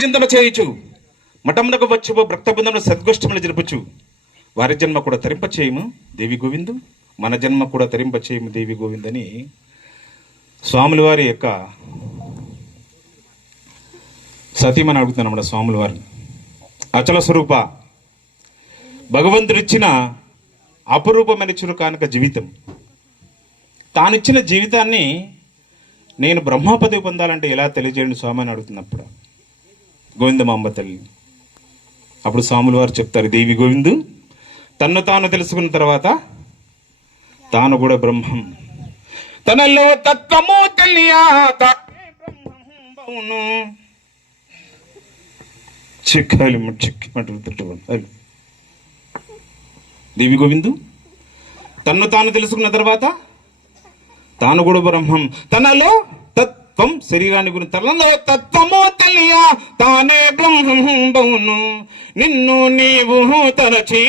చింతన చేయొచ్చు, మఠమునకు వచ్చు భక్తబృందములు సద్గోష్ఠములు జరుపుచు. వారి జన్మ కూడా తరింప చేయము దేవి గోవిందు, మన జన్మ కూడా తరింప చేయము దేవి గోవిందని స్వాముల వారి యొక్క సతీమని అడుగుతున్నాం. స్వాముల వారిని అచల స్వరూప భగవంతుడిచ్చిన అపురూపమైన చురు కానుక జీవితం. తానిచ్చిన జీవితాన్ని నేను బ్రహ్మపదవి పొందాలంటే ఎలా తెలియజేయండి స్వామి అని అడుగుతున్నప్పుడు గోవిందమాంబ తల్లి. అప్పుడు స్వాముల వారు చెప్తారు, దేవి గోవిందు తన్ను తాను తెలుసుకున్న తర్వాత తాను కూడా బ్రహ్మం, తనలో తత్వము తెలియా దేవి గోవిందు తన్ను తాను తెలుసుకున్న తర్వాత తాను కూడా బ్రహ్మం, తనలో తత్వం శరీరాన్ని గురించి తనలో తత్వము తెలియా తానే బ్రహ్మం. నిన్ను నీవు తరచి